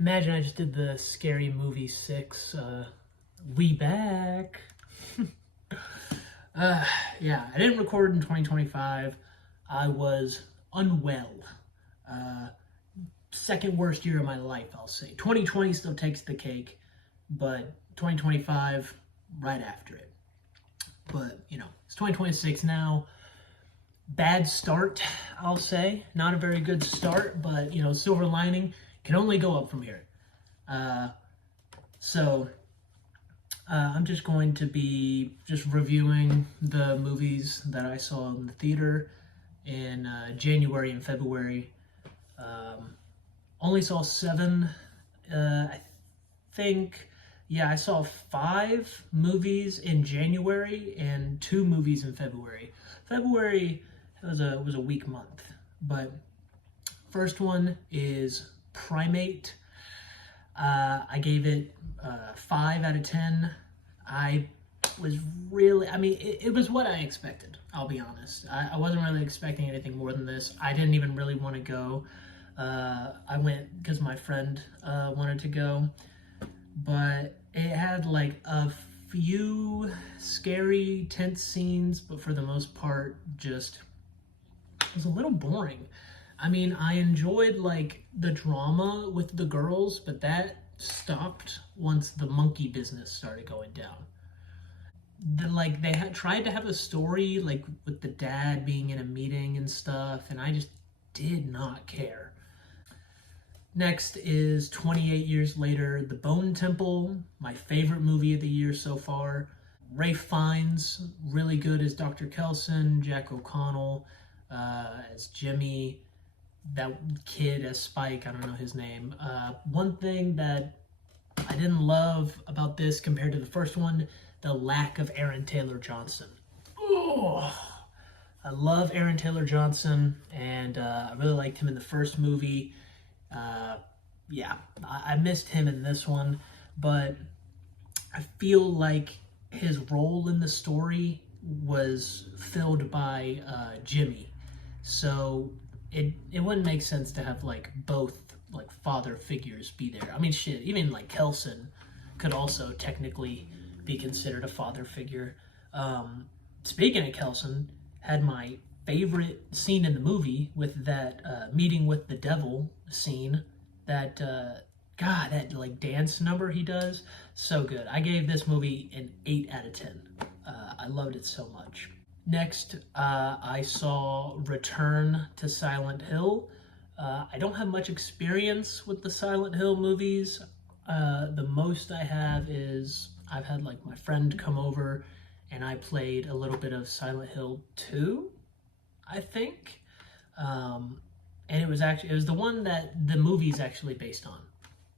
Imagine I just did the Scary Movie 6. We back. Yeah, I didn't record in 2025. I was unwell. Second worst year of my life, I'll say. 2020 still takes the cake, but 2025 right after it. But, it's 2026 now. Bad start, I'll say. Not a very good start, but, silver lining can only go up from here. I'm just going to be reviewing the movies that I saw in the theater in January and February. Only saw 7. I think, I saw 5 movies in January and 2 movies in February. February was a weak month, but first one is Primate. I gave it 5 out of 10. I was really, it was what I expected, I'll be honest. I wasn't really expecting anything more than this. I didn't even really want to go. I went because my friend wanted to go, but it had like a few scary, tense scenes, but for the most part, it was a little boring. I enjoyed like the drama with the girls, but that stopped once the monkey business started going down. They had tried to have a story like with the dad being in a meeting and stuff, and I just did not care. Next is 28 Years Later, The Bone Temple, my favorite movie of the year so far. Ralph Fiennes, really good as Dr. Kelson, Jack O'Connell as Jimmy, that kid as Spike, I don't know his name. One thing that I didn't love about this compared to the first one, the lack of Aaron Taylor Johnson. Oh, I love Aaron Taylor Johnson, and I really liked him in the first movie. I missed him in this one, but I feel like his role in the story was filled by Jimmy. So it wouldn't make sense to have like both like father figures be there. Even like Kelson could also technically be considered a father figure. Speaking of Kelson, had my favorite scene in the movie with that meeting with the devil scene. That like dance number he does, so good. I gave this movie an 8 out of 10. I loved it so much. Next, I saw Return to Silent Hill. I don't have much experience with the Silent Hill movies. The most I have is I've had like my friend come over and I played a little bit of Silent Hill 2, I think. And it was the one that the movie's actually based on.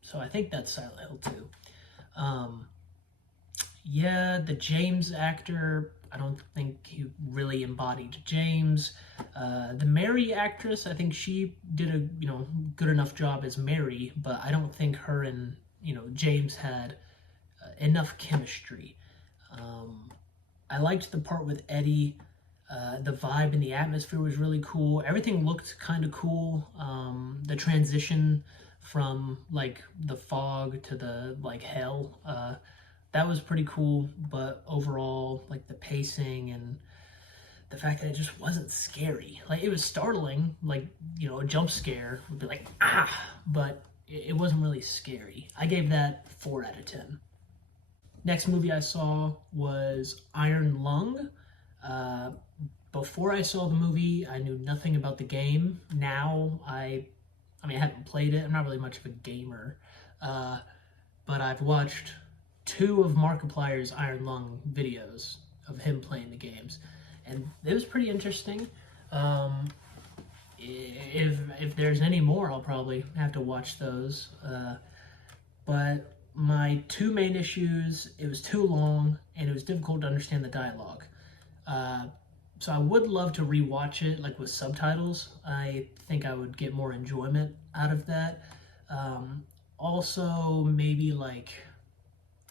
So I think that's Silent Hill 2. The James actor, I don't think he really embodied James. The Mary actress, I think she did a good enough job as Mary, but I don't think her and James had enough chemistry. I liked the part with Eddie. The vibe and the atmosphere was really cool. Everything looked kind of cool. The transition from like the fog to the like hell, that was pretty cool. But overall, like the pacing and the fact that it just wasn't scary. Like it was startling, like a jump scare would be like but it wasn't really scary. I gave that 4 out of 10. Next movie I saw was Iron Lung. Before I saw the movie, I knew nothing about the game. Now, I haven't played it. I'm not really much of a gamer. But I've watched 2 of Markiplier's Iron Lung videos of him playing the games. And it was pretty interesting. If there's any more, I'll probably have to watch those. But my 2 main issues, it was too long, and it was difficult to understand the dialogue. So I would love to rewatch it like with subtitles. I think I would get more enjoyment out of that. Also, maybe like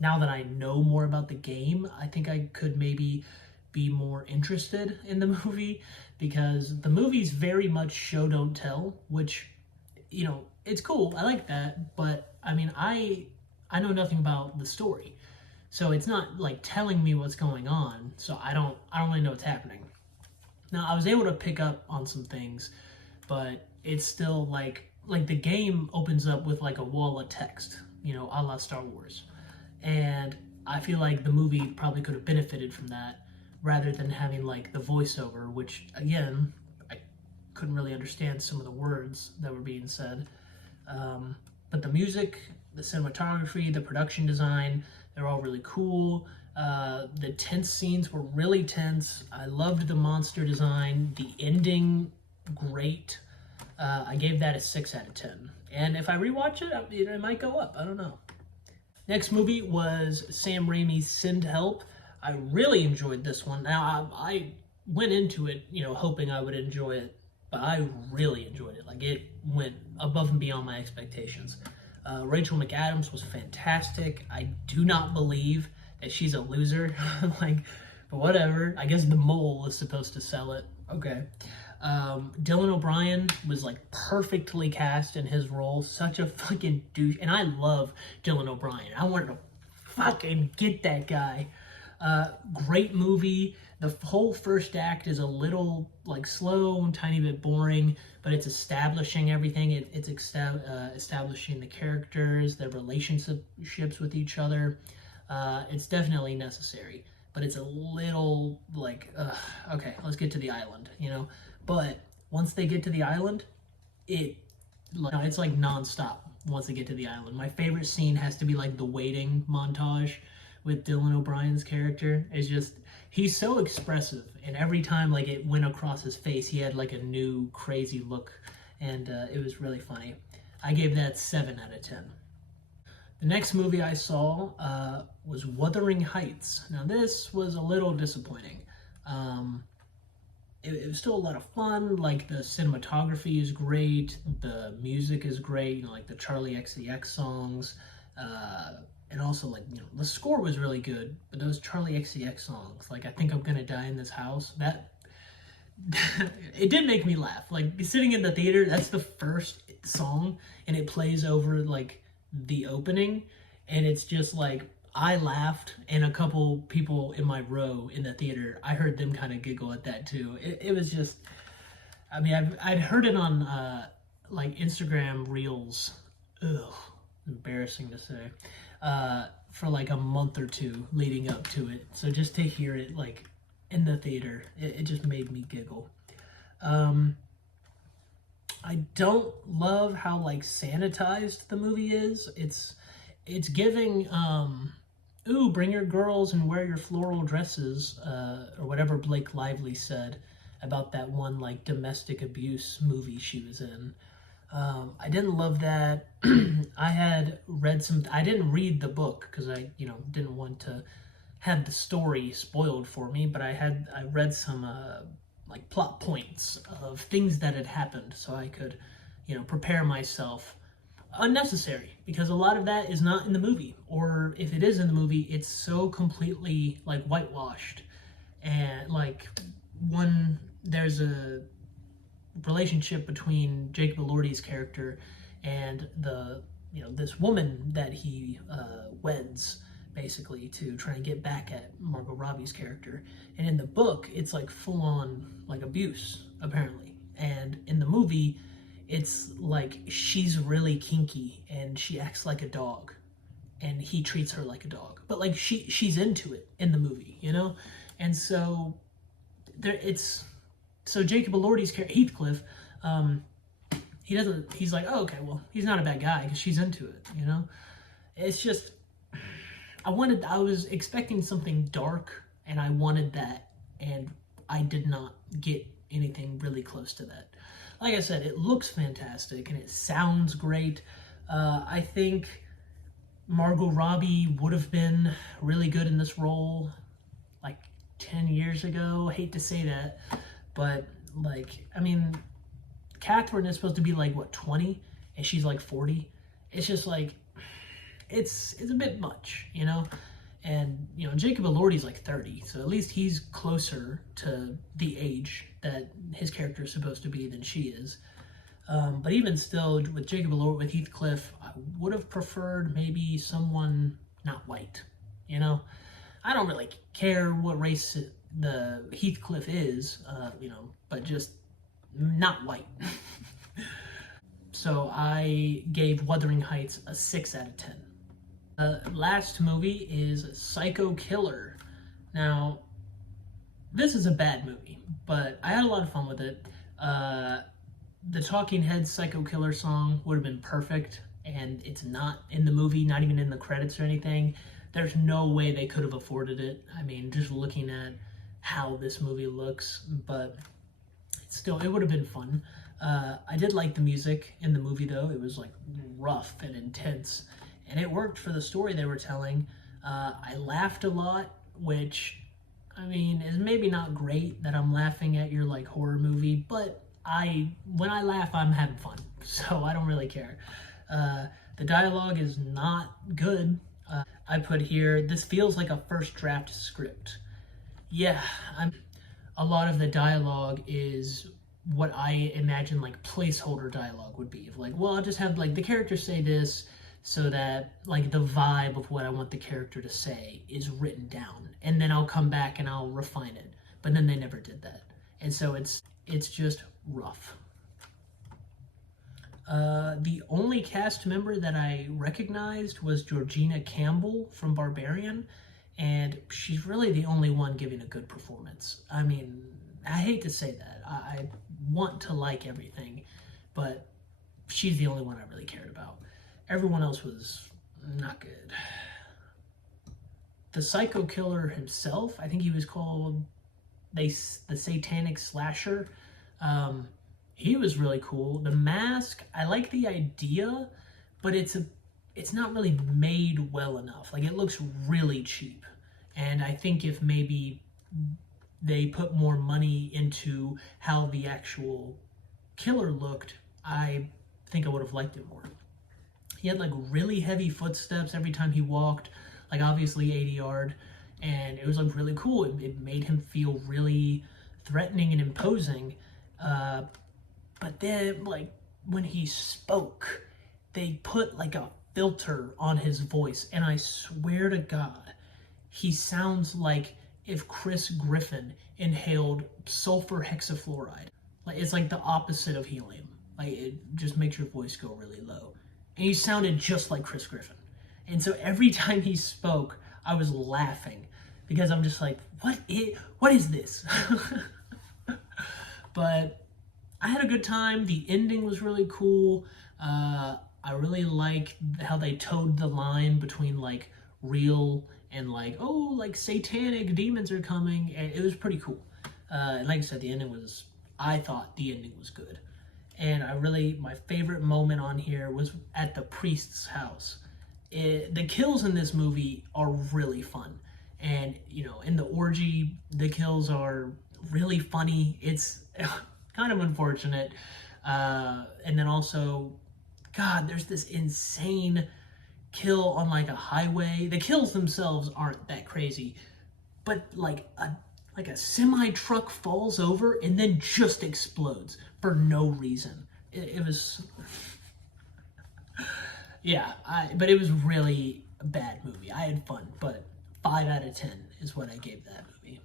now that I know more about the game, I think I could maybe be more interested in the movie, because the movie's very much show don't tell, which, it's cool. I like that, but I mean, I know nothing about the story, so it's not like telling me what's going on. So I don't really know what's happening. Now I was able to pick up on some things, but it's still like the game opens up with like a wall of text, you know, a la Star Wars, and I feel like the movie probably could have benefited from that rather than having like the voiceover, which again I couldn't really understand some of the words that were being said. But the music, the cinematography, the production design, they're all really cool. The tense scenes were really tense. I loved the monster design. The ending, great. I gave that a 6 out of 10. And if I rewatch it, it might go up. I don't know. Next movie was Sam Raimi's Send Help. I really enjoyed this one. Now, I went into it, you know, hoping I would enjoy it, but I really enjoyed it. Like, it went above and beyond my expectations. Rachel McAdams was fantastic. I do not believe that she's a loser. Like, but whatever. I guess the mole is supposed to sell it. Okay. Dylan O'Brien was like perfectly cast in his role. Such a fucking douche. And I love Dylan O'Brien. I wanted to fucking get that guy. Great movie. The whole first act is a little like slow and tiny bit boring, but it's establishing everything. It's establishing the characters, their relationships with each other. It's definitely necessary, but it's a little like, okay, let's get to the island, you know? But once they get to the island, it's like nonstop once they get to the island. My favorite scene has to be like the waiting montage with Dylan O'Brien's character. It's just, he's so expressive, and every time like it went across his face, he had like a new crazy look, and it was really funny. I gave that 7 out of 10. The next movie I saw was Wuthering Heights. Now this was a little disappointing. It was still a lot of fun. Like, the cinematography is great, the music is great, you know, like the Charlie XCX songs, and also, like, you know, the score was really good. But those Charlie XCX songs, like I Think I'm Gonna Die in This House, that it did make me laugh. Like, sitting in the theater, that's the first song, and it plays over like the opening, and it's just like, I laughed, and a couple people in my row in the theater, I heard them kind of giggle at that too. It was just, I mean, I'd heard it on like Instagram Reels, ugh, embarrassing to say, for like a month or two leading up to it. So just to hear it like in the theater, it just made me giggle. I don't love how like sanitized the movie is. It's giving ooh, bring your girls and wear your floral dresses, or whatever Blake Lively said about that one like domestic abuse movie she was in. I didn't love that. I didn't read the book because I, you know, didn't want to have the story spoiled for me, but I read some like plot points of things that had happened so I could, you know, prepare myself. Unnecessary, because a lot of that is not in the movie, or if it is in the movie, it's so completely like whitewashed. And like, there's a relationship between Jacob Elordi's character and this woman that he weds, basically to try and get back at Margot Robbie's character. And in the book, it's like full on like abuse apparently, and in the movie, it's like she's really kinky and she acts like a dog, and he treats her like a dog. But like she's into it in the movie, you know? And so Jacob Elordi's character, Heathcliff, he's like, oh, okay, well, he's not a bad guy because she's into it, you know? It's just, I was expecting something dark, and I wanted that, and I did not get anything really close to that. Like I said, it looks fantastic and it sounds great. I think Margot Robbie would have been really good in this role like 10 years ago. I hate to say that, but like, I mean, Catherine is supposed to be like, what, 20? And she's like 40. It's just like, it's a bit much, you know? And, you know, Jacob Elordi's like 30, so at least he's closer to the age that his character is supposed to be than she is. But even still, with Jacob Elordi, with Heathcliff, would have preferred maybe someone not white, you know? I don't really care what race the Heathcliff is, but just not white. So I gave Wuthering Heights a 6 out of 10. The last movie is Psycho Killer. Now, this is a bad movie, but I had a lot of fun with it. The Talking Heads Psycho Killer song would have been perfect, and it's not in the movie, not even in the credits or anything. There's no way they could have afforded it. I mean, just looking at how this movie looks, but it would have been fun. I did like the music in the movie, though. It was like rough and intense, and it worked for the story they were telling. I laughed a lot, which, I mean, is maybe not great that I'm laughing at your like horror movie, but when I laugh, I'm having fun, so I don't really care. The dialogue is not good. I put here, this feels like a first draft script. Yeah, a lot of the dialogue is what I imagine like placeholder dialogue would be. Of like, well, I'll just have like the character say this so that like the vibe of what I want the character to say is written down, and then I'll come back and I'll refine it. But then they never did that, and so it's just rough. The only cast member that I recognized was Georgina Campbell from Barbarian, and she's really the only one giving a good performance. I mean, I hate to say that. I want to like everything, but she's the only one I really cared about. Everyone else was not good. The Psycho Killer himself, I think he was called the Satanic Slasher. He was really cool. The mask, I like the idea, but it's not really made well enough. Like, it looks really cheap. And I think if maybe they put more money into how the actual killer looked, I think I would have liked it more. He had like really heavy footsteps every time he walked, like obviously 80 yard, and it was like really cool. It made him feel really threatening and imposing. But then, like, when he spoke, they put like a filter on his voice, and I swear to God, he sounds like if Chris Griffin inhaled sulfur hexafluoride. Like, it's like the opposite of helium. Like, it just makes your voice go really low. And he sounded just like Chris Griffin. And so every time he spoke, I was laughing because I'm just like, what is this? But I had a good time. The ending was really cool. I really like how they towed the line between like real and like, oh, like satanic demons are coming. And it was pretty cool. And like I said, I thought the ending was good. And my favorite moment on here was at the priest's house. The kills in this movie are really fun. And, in the orgy, the kills are really funny. It's kind of unfortunate. And then also, God, there's this insane kill on like a highway. The kills themselves aren't that crazy, but like a semi truck falls over and then just explodes for no reason. It was, yeah. But it was really a bad movie. I had fun, but 5 out of 10 is what I gave that movie.